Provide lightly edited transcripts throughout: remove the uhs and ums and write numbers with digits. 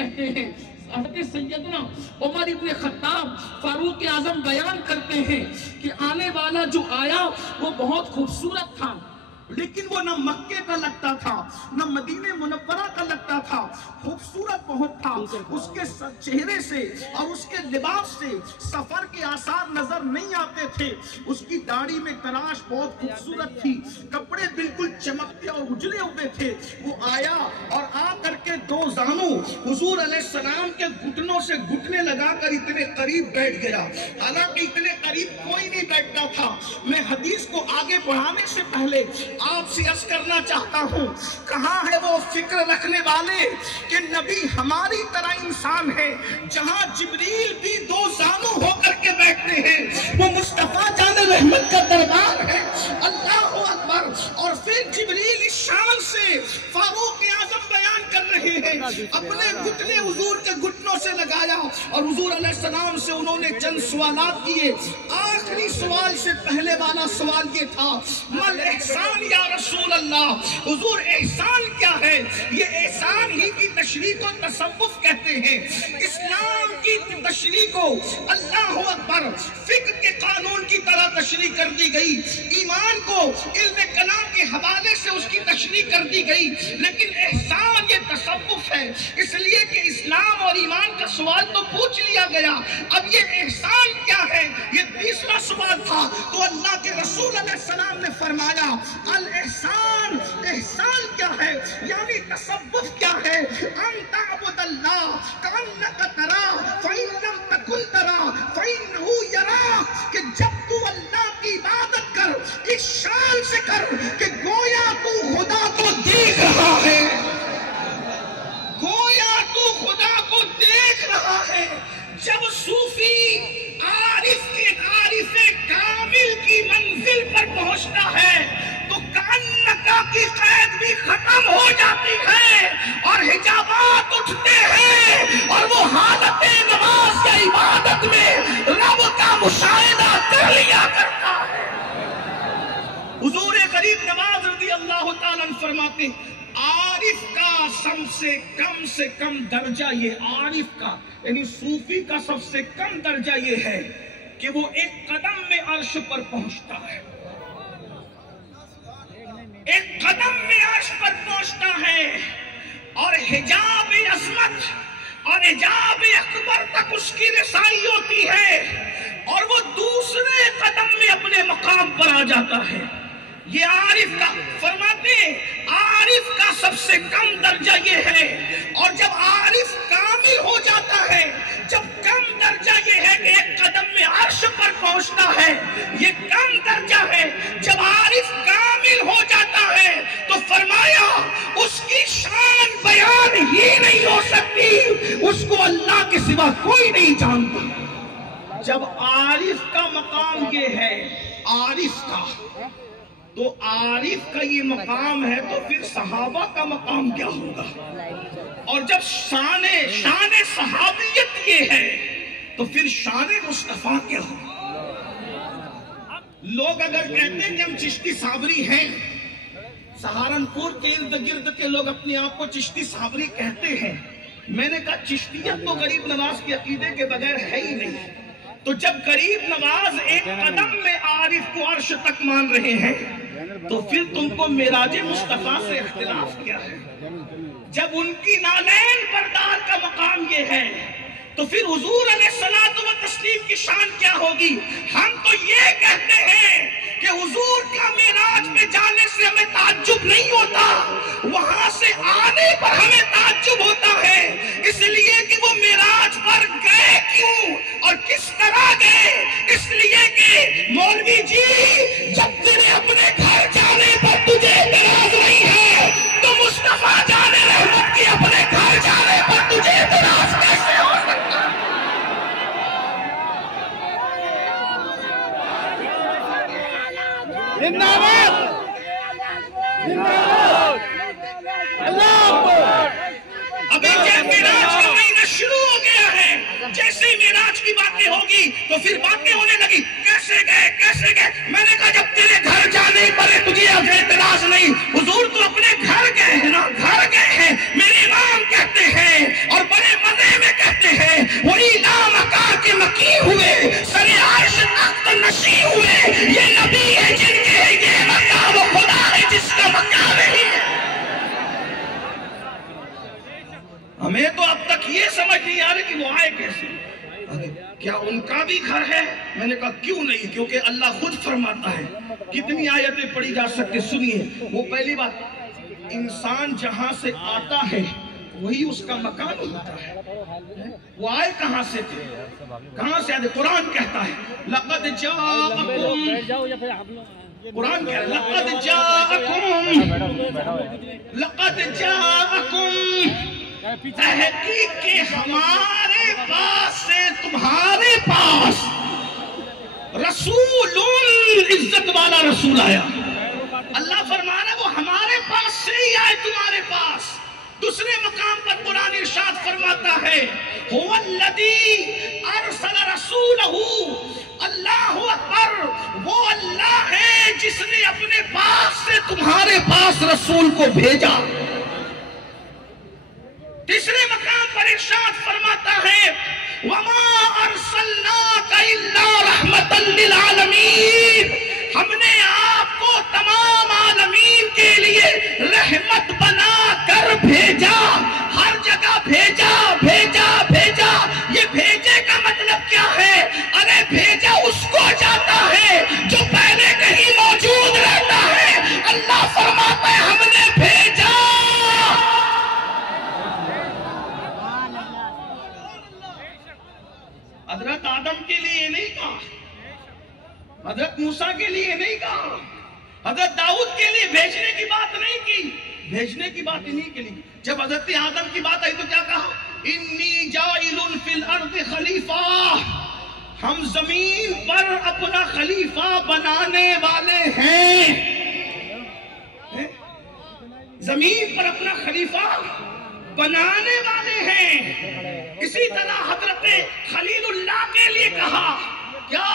حضرت سیدنا عمر ابن خطاب فاروق اعظم بیان کرتے ہیں کہ آنے والا جو آیا وہ بہت خوبصورت تھا، لیکن وہ نہ مکے کا لگتا تھا نہ مدینہ منورہ کا لگتا تھا، خوبصورت بہت تھا۔ اس کے چہرے سے اور اس کے لباس سے سفر کے آثار نظر نہیں آتے تھے۔ اس کی داڑھی میں تراش بہت خوبصورت تھی، کپڑے بالکل چمکتے اور اجلے ہوئے تھے۔ وہ آیا اور آ کر کے دو زانوں حضور علیہ السلام کے گھٹنوں سے گھٹنے لگا کر اتنے قریب بیٹھ گیا، حالانکہ اتنے قریب کوئی نہیں بیٹھتا تھا۔ میں حدیث کو آگے بڑھانے سے پہلے آپ سے عرض کرنا چاہتا ہوں، کہاں ہے وہ فکر رکھنے والے کہ نبی ہماری طرح انسان ہے؟ جہاں جبریل بھی دو زانوں ہو کر کے بیٹھتے ہیں، وہ مصطفیٰ جان رحمت کا دربار ہے۔ اللہ اکبر۔ اور پھر جبریل اس شان سے فاروق اعظم بیان کر رہے ہیں، اپنے گھٹنے حضور کے گھٹنوں سے لگایا اور حضور علیہ السلام سے انہوں نے چند سوالات کیے۔ آخری سوال سے پہلے والا سوال یہ تھا، مل احسان یا رسول اللہ، حضور احسان کیا ہے؟ یہ احسان ہی کی تشریح کو تصوف کہتے ہیں۔ اسلام کی تشریح کو اللہ اکبر فقہ کے قانون کی طرح تشریح کر دی گئی، ایمان کو علم کلام کے حوالے سے اس کی تشریح کر دی گئی، لیکن احسان یہ تصوف ہے۔ اس لیے کہ اسلام اور ایمان کا سوال تو پوچھ لیا گیا، اب یہ احسان کیا ہے؟ یہ تیسرا سوال تھا۔ تو اللہ کے رسول علیہ السلام نے فرمایا، الاحسان، احسان کیا ہے؟ یعنی تصوف کیا ہے؟ ان تعبد اللہ کانک ترا فإن لم تکن ترا فإنہ یراک، کہ جب تو اللہ کی عبادت کر اس شان سے کر کہ گویا تو خدا کو دیکھ رہا ہے، گویا تو خدا کو دیکھ رہا ہے۔ جب صوفی عارف کامل کی منزل پر پہنچتا ہے تو کانکا کی قید بھی ختم ہو جاتی ہے اور حجابات اٹھتے ہیں اور وہ حالت نماز یا عبادت میں رب کا مشاہدہ کر لیا کرتا ہے۔ حضور قریب نواز رضی اللہ تعالیٰ عنہ فرماتے ہیں، عارف کا سب سے کم درجہ، یہ عارف کا یعنی صوفی کا سب سے کم درجہ یہ ہے کہ وہ ایک قدم میں عرش پر پہنچتا ہے، ایک قدم میں عرش پر پہنچتا ہے اور حجاب عظمت اور حجاب اکبر تک اس کی رسائی ہوتی ہے اور وہ دوسرے قدم میں اپنے مقام پر آ جاتا ہے۔ یہ عارف کا فرماتے ہیں، عارف کا سب سے کم درجہ یہ ہے، اور جب عارف کامل ہو جاتا ہے، جب کم درجہ یہ ہے کہ ایک قدم میں عرش پر پہنچتا ہے، یہ کم درجہ ہے۔ جب عارف کامل ہو جاتا ہے تو فرمایا اس کی شان بیان ہی نہیں ہو سکتی، اس کو اللہ کے سوا کوئی نہیں جانتا۔ جب عارف کا مقام یہ ہے، عارف کا، تو عارف کا یہ مقام ہے تو پھر صحابہ کا مقام کیا ہوگا؟ اور جب شان صحابیت یہ ہے تو پھر شان مصطفیٰ کیا ہوگا؟ لوگ اگر کہتے ہیں کہ ہم چشتی صابری ہیں، سہارنپور کے ارد گرد کے لوگ اپنے آپ کو چشتی صابری کہتے ہیں، میں نے کہا چشتیت تو غریب نواز کے عقیدے کے بغیر ہے ہی نہیں۔ تو جب غریب نواز ایک قدم میں عارف کو عرش تک مان رہے ہیں تو پھر تم کو معراج مصطفیٰ سے اختلاف کیا ہے؟ جب ان کی نالین بردار کا مقام یہ ہے تو پھر حضور علیہ الصلوۃ والتسلیم کی شان کیا ہوگی؟ ہم تو یہ کہتے ہیں کہ حضور کا معراج میں جانے سے ہمیں تعجب نہیں ہوتا، وہاں سے آنے پر ہمیں تعجب ہوتا ہے، اس لیے کہ وہ معراج پر گئے کیوں اور کس طرح گئے؟ اس لیے کہ مولوی جی جب تیرے اپنے گھر جانے پر تجھے اعتراض نہیں ہے تو مصطفیٰ جان رحمت کی اپنے گھر جانے پر تجھے اعتراض کیسے ہو سکتا؟ زندہ باد، زندہ باد، اللہ اکبر۔ ابھی جب معراج کا مہینہ شروع ہو گیا ہے، جیسے ہی معراج کی باتیں ہوگی تو پھر باتیں ہونے لگی، کیسے گئے؟ میں نے کہا جب تیرے گھر جانے پر تجھے اعتراض نہیں، حضور تو اپنے گھر گئے ہیں نا، گھر گئے ہیں، میرے امام کہتے ہیں اور بڑے ہمیں تو اب تک یہ سمجھ نہیں آ رہی کہ وہ آئے کیسے. کیا ان کا بھی گھر ہے؟ میں نے کہا کیوں نہیں، کیونکہ اللہ خود فرماتا ہے. کتنی آیتیں پڑھی جا سکتے، سنیے. وہ پہلی بات، انسان جہاں سے آتا ہے وہی اس کا مکان ہوتا ہے. وہ آئے کہاں سے تھے؟ کہاں سے آئے؟ قرآن کہتا ہے لقد جاءکم، قرآن کہتا ہے لقد جاءکم، تحقیق کہ ہمارے پاس سے تمہارے پاس رسول، عزت والا رسول آیا. اللہ فرما رہا ہے وہ ہمارے پاس سے ہی آئے تمہارے پاس. دوسرے مقام پر قرآن ارشاد فرماتا ہے هو الذی ارسل رسولہ، اللہ اکبر، وہ اللہ ہے جس نے اپنے پاس سے تمہارے پاس رسول کو بھیجا. تیسرے مقام پر ارشاد فرماتا ہے وَمَا أَرْسَلْنَاكَ إِلَّا رَحْمَةً لِلْعَالَمِينَ، ہم نے آپ کو تمام عالمین کے لیے رحمت بنا کر بھیجا. ہر جگہ بھیجا بھیجا بھیجا. یہ بھیجے کا مطلب کیا ہے؟ ارے بھیجا اس کو جاتا ہے جو پہلے کہیں موجود رہتا ہے. اللہ فرماتا ہے ہم نے بھیجا. حضرت آدم کے لیے نہیں کہا، حضرت موسیٰ کے لیے نہیں کہا، حضرت داؤد کے لیے بھیجنے کی بات نہیں کی. بھیجنے کی بات انہی کے لیے. جب حضرت آدم کی بات آئی تو کیا کہا؟ انی جاعل فی الارض خلیفہ، ہم زمین پر اپنا خلیفہ بنانے والے ہیں. زمین پر اپنا خلیفہ بنانے والے ہیں. اسی طرح حضرت خلیل اللہ کے لیے کہا کیا؟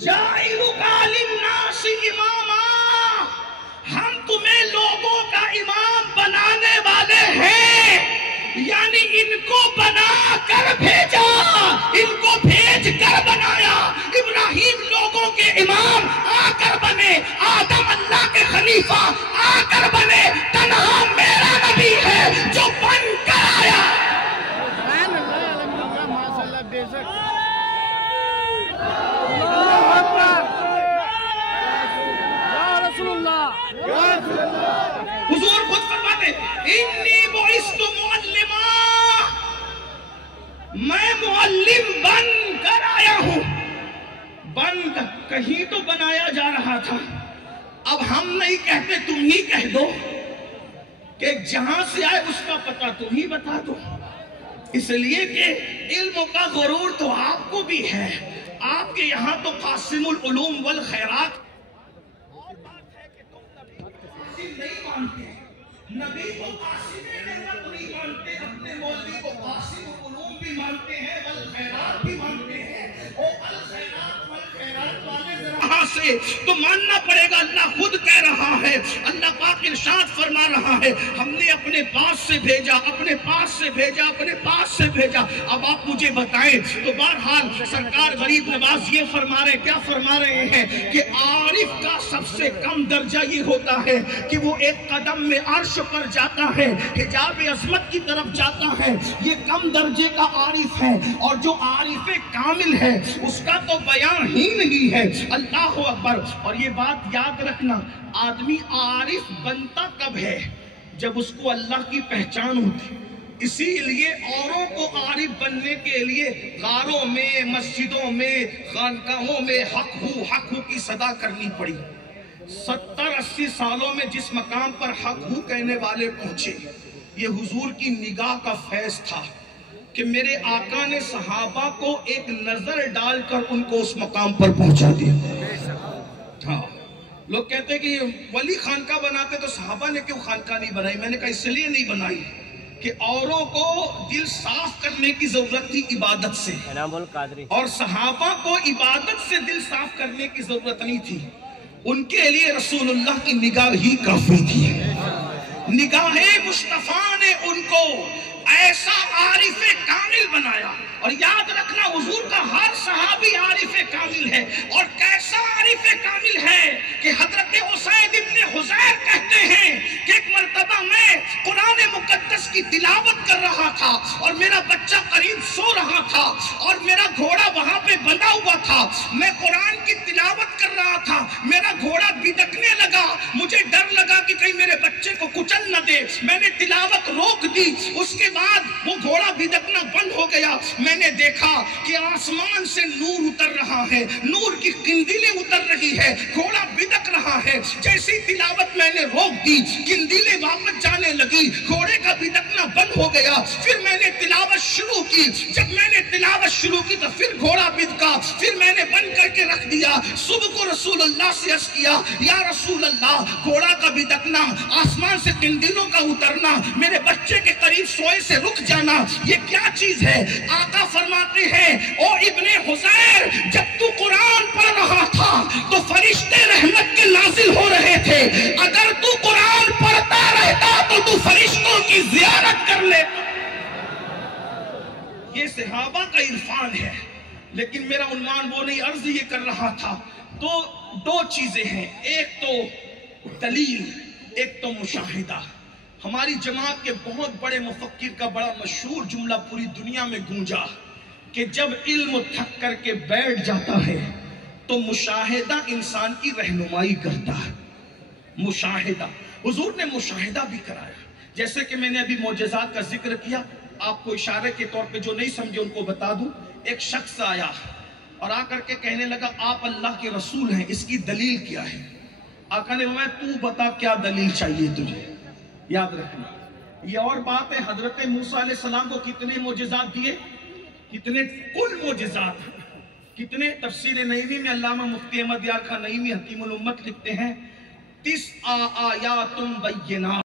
جاعلک للناس اماما، ہم تمہیں لوگوں کا امام بنانے والے ہیں. یعنی ان کو بنا کر بھیجا، ان کو بھیج کر بنایا. ابراہیم لوگوں کے امام آ کر بنے، آدم اللہ کے خلیفہ آ کر بنے. تنہا میرا نبی ہے جو بن کر آیا. حضور خود فرماتے انی بعثت معلما، میں معلم بن کر آیا ہوں. بن کر کہیں تو بنایا جا رہا تھا. اب ہم نہیں کہتے، تم ہی کہہ دو کہ جہاں سے آئے اس کا پتہ تم ہی بتا دو. اس لیے کہ علم کا غرور تو آپ کو بھی ہے. آپ کے یہاں تو قاسم العلوم والخیرات نہیں مانتے ہیں. نبی کو قاسم نعمت نہیں مانتے، اپنے مولوی کو قاسم العلوم بھی مانتے ہیں، والخیرات بھی مانتے ہیں. اور الخیرات والخیرات والے ذرا سے تو ماننا پڑے گا. اللہ خود کہہ رہا ہے، اللہ پاک ارشاد فرما رہا ہے ہم نے اپنے پاس سے بھیجا، اپنے پاس سے بھیجا، اپنے پاس سے بھیجا. اب آپ مجھے بتائیں تو بہرحال سرکار غریب نواز یہ فرما رہے، کیا فرما رہے ہیں کہ عارف کا سب سے کم درجہ یہ ہوتا ہے کہ وہ ایک قدم میں عرش پر جاتا ہے، حجاب عظمت کی طرف جاتا ہے. یہ کم درجے کا عارف ہے. اور جو عارف کامل ہے اس کا تو بیان ہی نہیں ہے. اللہ اکبر. اور یہ بات یاد رکھنا، آدمی عارف بنتا کب ہے؟ جب اس کو اللہ کی پہچان ہوتی. اسی لیے اوروں کو عارف بننے کے لیے غاروں میں، مسجدوں میں، خانقاہوں میں حق ہو کی صدا کرنی پڑی. 70-80 سالوں میں جس مقام پر حق ہو کہنے والے پہنچے، یہ حضور کی نگاہ کا فیض تھا کہ میرے آقا نے صحابہ کو ایک نظر ڈال کر ان کو اس مقام پر پہنچا دیا. ہاں، لوگ کہتے ہیں کہ ولی خانقاہ بناتے تو صحابہ نے کیوں خانقاہ نہیں بنائی؟ میں نے کہا اس لیے نہیں بنائی کہ اوروں کو دل صاف کرنے کی ضرورت تھی عبادت سے، اور صحابہ کو عبادت سے دل صاف کرنے کی ضرورت نہیں تھی. ان کے لیے رسول اللہ کی نگاہ ہی کافی تھی. نگاہ مصطفیٰ نے ان کو ایسا عارف کامل بنایا. اور یاد رکھنا حضور کا ہر صحابی عارف کامل ہے. اور کیسا عارف کامل ہے کہ حضرت اسید ابن حضیر کہتے ہیں کہ ایک مرتبہ میں قرآن مقدس کی تلاوت کر رہا تھا اور میرا بچہ قریب سو رہا تھا اور میرا گھوڑا وہاں پہ بندھا ہوا تھا. میں قرآن کی تلاوت کر رہا تھا, میرا گھوڑا بدکنے لگا, مجھے ڈر لگا کہ کہیں میرے بچے کو کچل نہ دے. میں نے تلاوت روک دی, اس کے بعد وہ گھوڑا بدکنا بند ہو گیا. میں نے دیکھا کہ آسمان سے نور اتر رہا ہے, نور کی قندیلیں اتر رہی ہے, گھوڑا بدک رہا ہے. جیسی تلاوت میں نے روک دی, قندیلیں واپس جانے لگی, گھوڑے کا بدکنا بند ہو گیا. پھر میں نے تلاوت شروع کی, جب میں نے تلاوت شروع کی تو پھر گھوڑا بدکا, پھر میں نے بند کر کے رکھ دیا. صبح کو رسول اللہ سے عرض کیا, یا رسول اللہ, گھوڑا کا بدکنا, آسمان سے قندیلوں کا اترنا, میرے بچے کے قریب سوئے سے رک جانا, یہ کیا چیز ہے؟ آقا فرماتے ہیں, او ابن حذیر, جب تو قرآن پڑھ رہا تھا تو فرشتے رحمت کے نازل ہو رہے تھے. اگر تو قرآن پڑھتا رہتا تو فرشتوں کی زیارت کر لیتا. یہ صحابہ کا عرفان ہے, لیکن میرا عنوان وہ نہیں, عرض یہ کر رہا تھا. تو دو چیزیں ہیں, ایک تو دلیل, ایک تو مشاہدہ. ہماری جماعت کے بہت بڑے مفکر کا بڑا مشہور جملہ پوری دنیا میں گونجا کہ جب علم تھک کر کے بیٹھ جاتا ہے تو مشاہدہ انسان کی رہنمائی کرتا ہے. مشاہدہ, حضور نے مشاہدہ بھی کرایا. جیسے کہ میں نے ابھی معجزات کا ذکر کیا, آپ کو اشارے کے طور پہ جو نہیں سمجھے ان کو بتا دوں. ایک شخص آیا اور آ کر کے کہنے لگا, آپ اللہ کے رسول ہیں, اس کی دلیل کیا ہے؟ آقا نے فرمایا, تو بتا کیا دلیل چاہیے تجھے. یاد رکھنا, یہ اور بات ہے, حضرت موسیٰ علیہ السلام کو کتنے معجزات دیے, کتنے کل معجزات, کتنے. تفسیر نعیمی میں علامہ مفتی احمد یار خان نعیمی حکیم الامت لکھتے ہیں, 9 آیات بینات.